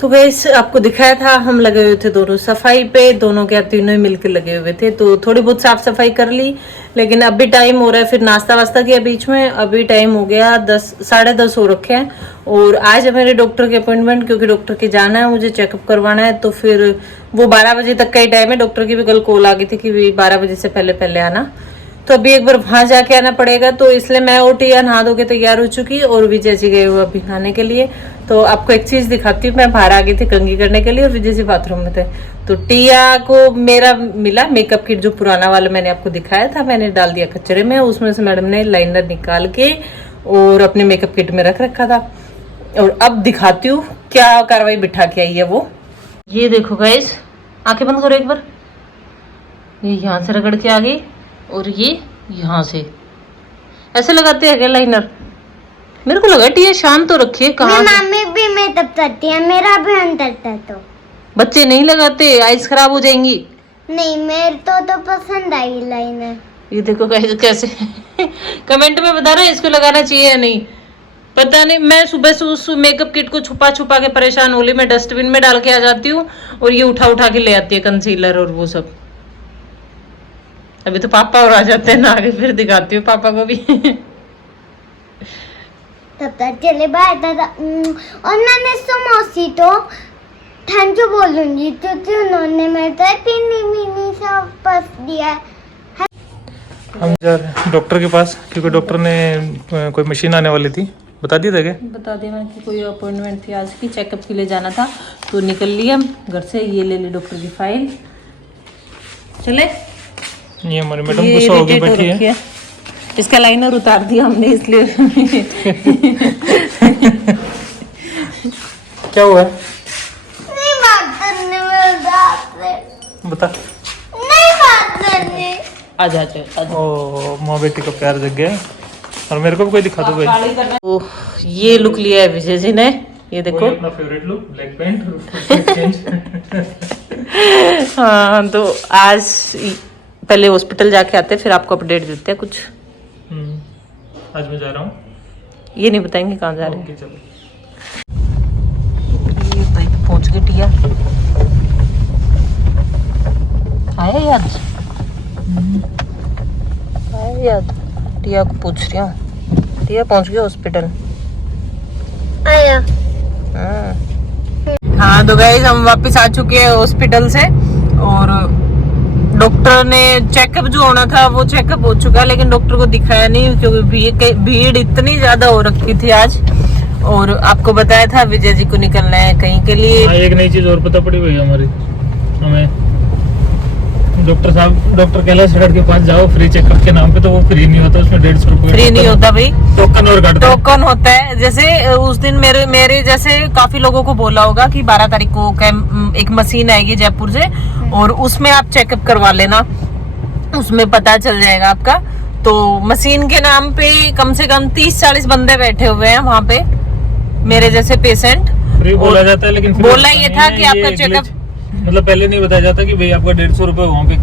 तो गैस आपको दिखाया था, हम लगे हुए थे दोनों सफाई पे, दोनों क्या तीनों ही मिलकर लगे हुए थे। तो थोड़ी बहुत साफ सफाई कर ली, लेकिन अभी टाइम हो रहा है, फिर नाश्ता वास्ता किया बीच में। अभी टाइम हो गया 10 साढ़े 10 हो रखे हैं। और आज है मेरे डॉक्टर के अपॉइंटमेंट, क्योंकि डॉक्टर के जाना है, मुझे चेकअप करवाना है। तो फिर वो 12 बजे तक का ही टाइम है। डॉक्टर की भी कल कॉल आ गई थी कि 12 बजे से पहले पहले आना। तो अभी एक बार वहां जाके आना पड़ेगा, तो इसलिए मैं और टिया नहा धो के तैयार हो चुकी, और विजय जी गए हुए अभी नहाने के लिए। तो आपको एक चीज दिखाती हूँ, मैं बाहर आ गई थी कंघी करने के लिए और विजय जी बाथरूम में थे। तो टिया को मेरा मिला मेकअप किट, जो पुराना वाला मैंने आपको दिखाया था, मैंने डाल दिया कचरे में। उसमें से मैडम ने लाइनर निकाल के और अपने मेकअप किट में रख रखा था। और अब दिखाती हूँ क्या कार्रवाई बिठा के आई है वो। ये देखो गाइस, आंखें बंद करो एक बार। ये यहाँ से रगड़ के आ गई, और ये यहाँ से ऐसे लगाते हैं क्या लाइनर? मेरे को लगा टिया शांत तो रखिए। कहाँ मम्मी भी मेकअप करती है, मेरा भी अंतर है। तो बच्चे नहीं लगाते, आइज खराब हो जाएंगी। नहीं, मेरे तो पसंद आई लाइनर। ये देखो कैसे कमेंट में बता रहे हैं इसको लगाना चाहिए या नहीं, पता नहीं। मैं सुबह से उस मेकअप किट को छुपा छुपा के परेशान हो ली। मैं डस्टबिन में डाल के आ जाती हूँ, और ये उठा उठा के ले आती है कंसीलर और वो सब। अभी तो पापा और आ जाते हैं ना, आगे फिर दिखाती हूँ पापा को भी तब तक चले बाय दादा। और मैंने मौसी तो थैंक यू बोलूंगी, क्योंकि उन्होंने मेरे को पीनी मीनी सब पस दिया। हम जा रहे हैं डॉक्टर के पास, क्योंकि डॉक्टर ने कोई मशीन आने वाली थी। बता दिया था क्या? बता दिया मैंने कि कोई अपॉइंटमेंट थी आज की, चेकअप के लिए जाना था। तो निकल लिया घर से। ये ले ली डॉक्टर की फाइल। चले। ये हमारी मैडम गुस्सा हो गई बैठी है। इसका लाइनर उतार दिया हमने, इसलिए क्या हुआ? नहीं बात करने में बता। नहीं बात करने। आजा। ओ माँ बेटी का प्यार जग गया। और मेरे को भी कोई दिखा दो भाई। तो ये लुक लिया है विजय जी ने, ये देखो अपना फेवरेट लुक, ब्लैक पैंट। हाँ, तो आज पहले हॉस्पिटल जाके आते, फिर आपको अपडेट देते हैं कुछ। आज मैं जा रहा हूँ, ये नहीं बताएंगे कहाँ जा रहे हैं। चलो। ये भाई पहुंच गए टिया। आया याद? आया याद? टिया को पूछ रही हूँ। टिया पहुंच गया हॉस्पिटल। आया। हाँ तो गाइस, हम वापस आ चुके हैं हॉस्पिटल से, और डॉक्टर ने चेकअप जो होना था वो चेकअप हो चुका, लेकिन डॉक्टर को दिखाया नहीं, क्योंकि भीड़ इतनी ज्यादा हो रखी थी आज। और आपको बताया था विजय जी को निकलना है कहीं के लिए। एक नई चीज और पता पड़ी हुई है हमारी हमें। डॉक्टर साहब, डॉक्टर कैलाश खेड़कर के पास जाओ फ्री चेकअप के नाम पे, तो वो फ्री नहीं होता, उसमें 150 रुपए फ्री नहीं होता भाई, टोकन और काटते हैं। टोकन होता है। जैसे उस दिन मेरे जैसे काफी लोगों को बोला होगा कि 12 तारीख को एक मशीन आएगी जयपुर से, और उसमें आप चेकअप करवा लेना, उसमें पता चल जाएगा आपका। तो मशीन के नाम पे कम से कम 30-40 बंदे बैठे हुए हैं वहाँ पे, मेरे जैसे पेशेंट। फ्री बोला जाता है, लेकिन बोला ये था कि आपका चेकअप, मतलब पहले नहीं बताया जाता कि भाई आपका 150 रुपए वहाँ पे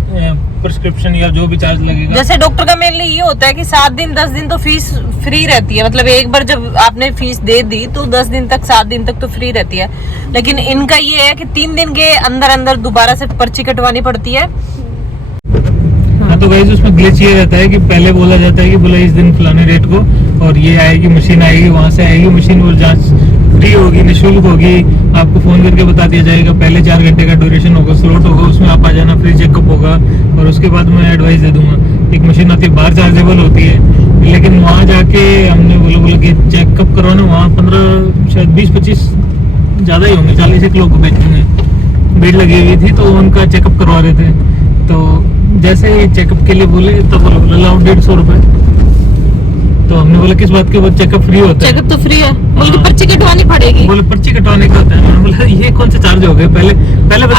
प्रिस्क्रिप्शन या जो भी चार्ज लगेगा। जैसे डॉक्टर का मेनली ये होता है कि 7 दिन 10 दिन तो फीस फ्री रहती है। मतलब एक बार जब आपने फीस दे दी तो 10 दिन तक 7 दिन तक तो फ्री रहती है। लेकिन इनका ये है कि 3 दिन के अंदर अंदर दोबारा से पर्ची कटवानी पड़ती है। हाँ, तो गाइस उसमें ग्लिच ये रहता है कि पहले बोला जाता है कि बोला इस दिन फलाने डेट को, और ये आएगी मशीन, आएगी वहाँ से आएगी मशीन, वो जांच फ्री होगी, निःशुल्क होगी, आपको फोन करके बता दिया जाएगा। पहले 4 घंटे का ड्यूरेशन होगा, स्लॉट होगा, उसमें आप आ जाना, फ्री चेकअप होगा। और उसके बाद मैं एडवाइस दे दूंगा। एक मशीन आती है बाहर, चार्जेबल होती है, लेकिन वहाँ जाके हमने बोला कि चेकअप करवाना, वहाँ 15 शायद 20-25 ज्यादा ही होंगे, 40 एक लोग को बैठेंगे, भीड़ लगी हुई थी, तो उनका चेकअप करवा रहे थे। तो जैसे ही चेकअप के लिए बोले तब बोला लाओ 150 रुपए। तो हमने बोला किस बात के, वो चेकअप फ्री होता है। चेकअप तो फ्री है, बोले पर्ची कटवानी पड़ेगी। बोले पर्ची कटवाने का होता है। मैंने बोला ये कौन से चार्ज हो गए, पहले अब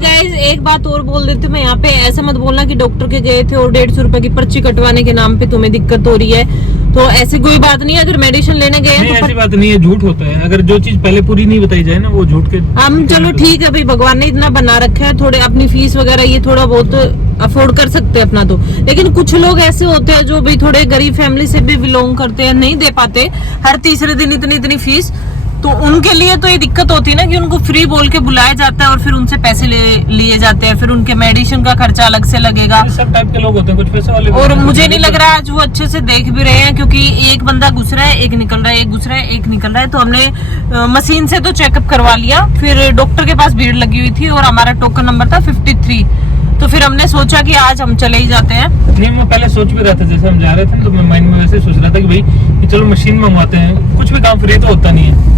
गाइस एक बात और बोल देती हूँ मैं यहाँ पे, ऐसा मत बोलना कि डॉक्टर के गए थे और 150 रुपए की पर्ची कटवाने के नाम पे तुम्हें दिक्कत हो रही है। तो ऐसी कोई बात नहीं है, अगर मेडिसिन लेने गए तो ऐसी बात नहीं है, झूठ होता है। अगर जो चीज पहले पूरी नहीं बताई जाए ना, वो झूठ के। हम चलो ठीक है भाई, भगवान ने इतना बना रखा है, थोड़े अपनी फीस वगैरह ये थोड़ा बहुत अफोर्ड कर सकते हैं अपना तो। लेकिन कुछ लोग ऐसे होते हैं जो भाई थोड़े गरीब फैमिली से भी बिलोंग करते हैं, नहीं दे पाते हर तीसरे दिन इतनी फीस। तो उनके लिए तो ये दिक्कत होती है ना कि उनको फ्री बोल के बुलाया जाता है और फिर उनसे पैसे लिए जाते हैं, फिर उनके मेडिसिन का खर्चा अलग से लगेगा। सब टाइप के लोग होते हैं, कुछ पैसे वाले। और मुझे नहीं लग रहा आज वो अच्छे से देख भी रहे हैं, क्योंकि एक बंदा घुस रहा है, एक निकल रहा है, एक घुस रहा है, एक निकल रहा है। तो हमने मशीन से तो चेकअप करवा लिया, फिर डॉक्टर के पास भीड़ लगी हुई थी और हमारा टोकन नंबर था 53। तो फिर हमने सोचा कि आज हम चले ही जाते हैं। नहीं, मैं पहले सोच भी रहा था, जैसे हम जा रहे थे तो मैं माइंड में वैसे सोच रहा था कि भाई कि चलो मशीन मंगवाते हैं, कुछ भी काम फ्री तो होता नहीं है।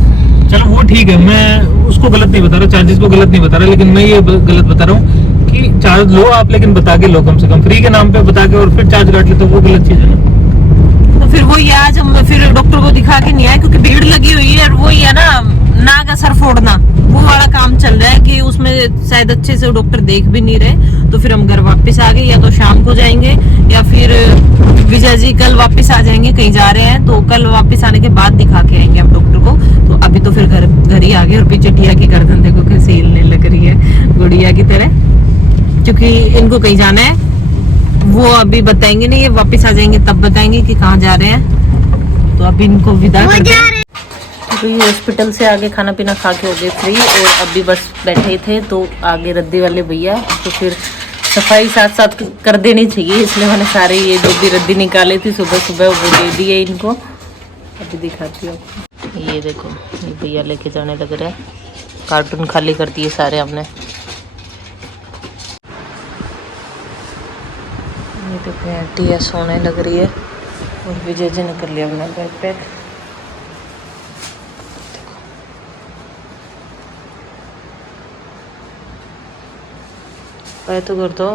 चलो वो ठीक है, मैं उसको गलत नहीं बता रहा, चार्जेस को गलत नहीं बता रहा, लेकिन मैं ये गलत बता रहा हूँ कि चार्ज लो आप, लेकिन बता के लो कम से कम। फ्री के नाम पे बता के और फिर चार्ज काट ले तो वो गलत चीज है ना। तो फिर वही आज हम फिर डॉक्टर को दिखा के नहीं आए, क्योंकि भीड़ लगी हुई है। और वही है ना, नाक असर फोड़ना, वो वाला काम चल रहा है कि उसमें शायद अच्छे से डॉक्टर देख भी नहीं रहे। तो फिर हम घर वापस आ गए, या तो शाम को जाएंगे या फिर विजय जी कल वापस आ जाएंगे, कहीं जा रहे हैं तो कल वापस आने के बाद दिखा के आएंगे हम डॉक्टर को। तो अभी तो फिर घर ही आ गए। और पीछे टिया की गर्दन देखो कैसे हिलने लग रही है गुड़िया की तरह, क्योंकि इनको कहीं जाना है। वो अभी बताएंगे नहीं, ये वापस आ जाएंगे तब बताएंगे कि कहाँ जा रहे हैं। तो अभी इनको विदा करते हैं। तो ये हॉस्पिटल से आगे खाना पीना खा के हो गए फ्री, और अभी बस बैठे ही थे। तो आगे रद्दी वाले भैया, तो फिर सफाई साथ साथ कर देनी चाहिए, इसलिए मैंने सारे ये जो भी रद्दी निकाले थी सुबह सुबह वो दे दिए इनको। अभी दिखाती हूँ, ये देखो ये भैया लेके जाने लग रहे हैं। कार्टून खाली कर दिए सारे हमने। ये देखो यहाँ टिया सोने लग रही है और विजय जी ने कर लिया अपना बैग पैक। पाए तो कर दो,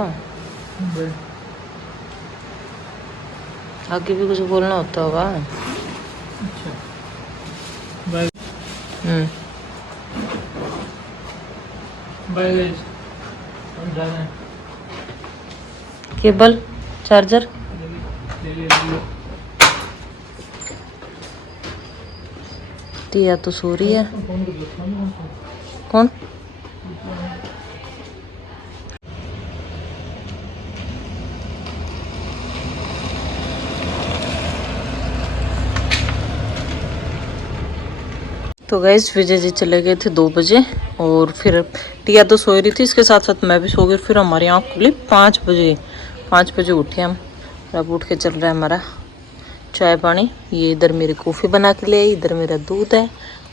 आगे भी कुछ बोलना होता होगा। बाय गाइस, हम जा रहे हैं। केबल चार्जर टिया तो सो रही है। कौन? तो गाइस विजय जी चले गए थे 2 बजे, और फिर टिया तो सो रही थी, इसके साथ साथ मैं भी सो गई। फिर हमारी आँख खुली 5 बजे उठे हम। अब उठ के चल रहा है हमारा चाय पानी। ये इधर मेरी कॉफ़ी बना के ले आई, इधर मेरा दूध है,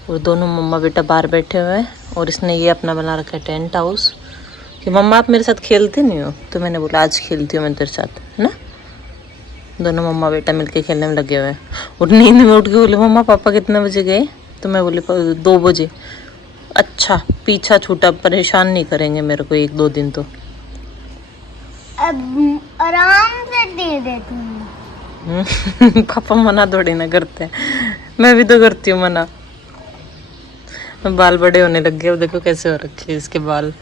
और दोनों मम्मा बेटा बाहर बैठे हुए हैं। और इसने ये अपना बना रखा है टेंट हाउस कि मम्मा आप मेरे साथ खेलते नहीं हो। तो मैंने बोला आज खेलती हूँ मैं तेरे साथ, है ना। दोनों मम्मा बेटा मिलके खेलने में लगे हुए हैं। और नींद में उठ के बोले मम्मा पापा कितने बजे गए? तो मैं बोली 2 बजे। अच्छा पीछा छूटा, परेशान नहीं करेंगे मेरे को 1-2 दिन तो। अब आराम से दे देती हूँ। पापा मना थोड़ी ना करते हैं, मैं भी तो करती हूँ मना। बाल बड़े होने लग गए, अब देखो कैसे हो रखे इसके बाल।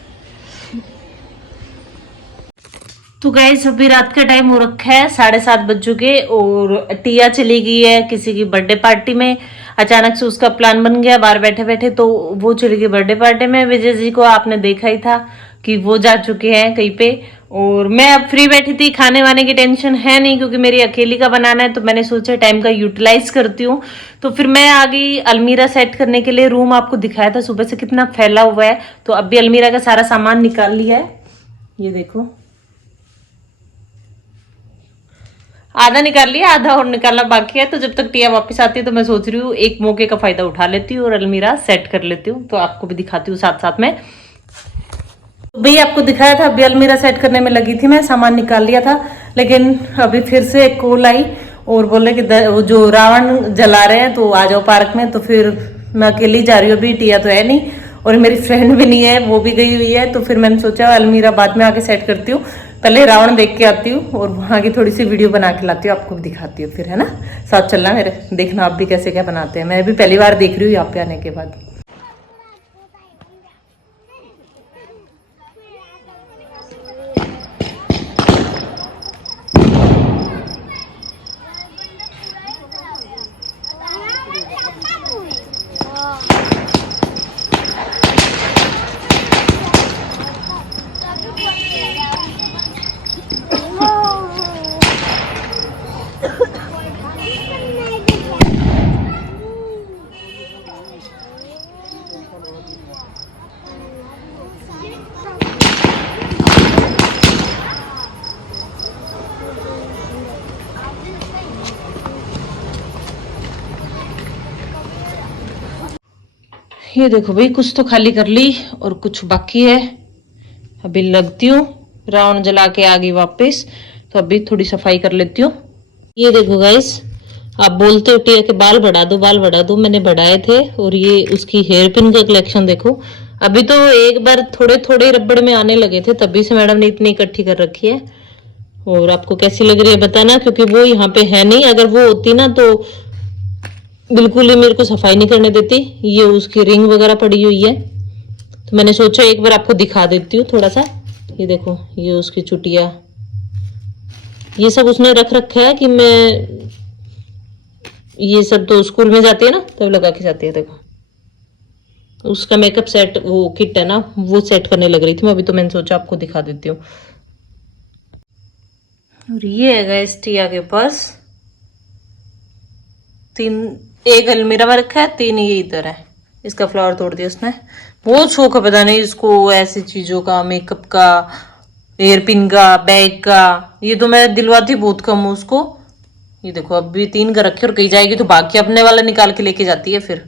तो गाइस अभी रात का टाइम हो रखा है, 7:30 बज चुके, और टिया चली गई है किसी की बर्थडे पार्टी में। अचानक से उसका प्लान बन गया बाहर बैठे बैठे, तो वो चली गई बर्थडे पार्टी में। विजय जी को आपने देखा ही था कि वो जा चुके हैं कहीं पे, और मैं अब फ्री बैठी थी। खाने वाने की टेंशन है नहीं, क्योंकि मेरी अकेली का बनाना है। तो मैंने सोचा टाइम का यूटिलाइज करती हूँ। तो फिर मैं आ गई अलमीरा सेट करने के लिए। रूम आपको दिखाया था सुबह से कितना फैला हुआ है, तो अब भी अलमीरा का सारा सामान निकाल लिया है। ये देखो आधा निकाल लिया, आधा और निकालना बाकी है। तो जब तक टिया वापस आती है तो मैं सोच रही हूँ एक मौके का फायदा उठा लेती हूँ और अलमीरा सेट कर लेती हूँ। तो आपको भी दिखाती हूँ साथ साथ में। तो भाई आपको दिखाया था, अभी अलमीरा सेट करने में लगी थी मैं, सामान निकाल लिया था। लेकिन अभी फिर से एक कॉल आई और बोले कि वो जो रावण जला रहे हैं तो आ जाओ पार्क में। तो फिर मैं अकेली जा रही हूँ, अभी टिया तो है नहीं और मेरी फ्रेंड भी नहीं है, वो भी गई हुई है। तो फिर मैंने सोचा अलमीरा बाद में आके सेट करती हूँ, पहले रावण देख के आती हूँ और वहाँ की थोड़ी सी वीडियो बना के लाती हूँ, आपको भी दिखाती हूँ फिर, है ना। साथ चलना मेरे, देखना आप भी कैसे क्या बनाते हैं। मैं भी पहली बार देख रही हूँ यहाँ पे आने के बाद। ये देखो भाई, कुछ तो खाली कर ली और कुछ बाकी है। अभी लगती हूँ, रावण जला के आ गई वापस, तो अभी थोड़ी सफाई कर लेती हूँ। ये देखो गाइस, आप बोलते हो टिया के बाल बढ़ा दो, बाल बढ़ा दो, मैंने बढ़ाए थे। और ये उसकी हेयर पिन का कलेक्शन देखो। अभी तो एक बार थोड़े थोड़े रबड़ में आने लगे थे, तभी से मैडम ने इतनी इकट्ठी कर रखी है। और आपको कैसी लग रही है बताना, क्योंकि वो यहाँ पे है नहीं। अगर वो होती ना तो बिल्कुल ही मेरे को सफाई नहीं करने देती। ये उसकी रिंग वगैरह पड़ी हुई है, तो मैंने सोचा एक बार आपको दिखा देती हूँ थोड़ा सा। ये देखो, ये उसकी चुटिया, ये सब उसने रख रखा है कि मैं, ये सब तो स्कूल में जाती है ना तब लगा के जाती है। देखो उसका मेकअप सेट, वो किट है ना, वो सेट करने लग रही थी मैं अभी, तो मैंने सोचा आपको दिखा देती हूँ। और ये है गाइस टिया के पास 3, एक अलमीरा में रखा है, 3 ये इधर है। इसका फ्लावर तोड़ दिया उसने। बहुत शौक है पता नहीं इसको ऐसी चीजों का, मेकअप का, एयर पिन का, बैग का। ये तो मैं दिलवाती बहुत कम हूँ उसको। ये देखो अभी 3 का रखे और कहीं जाएगी तो बाकी अपने वाला निकाल के लेके जाती है फिर।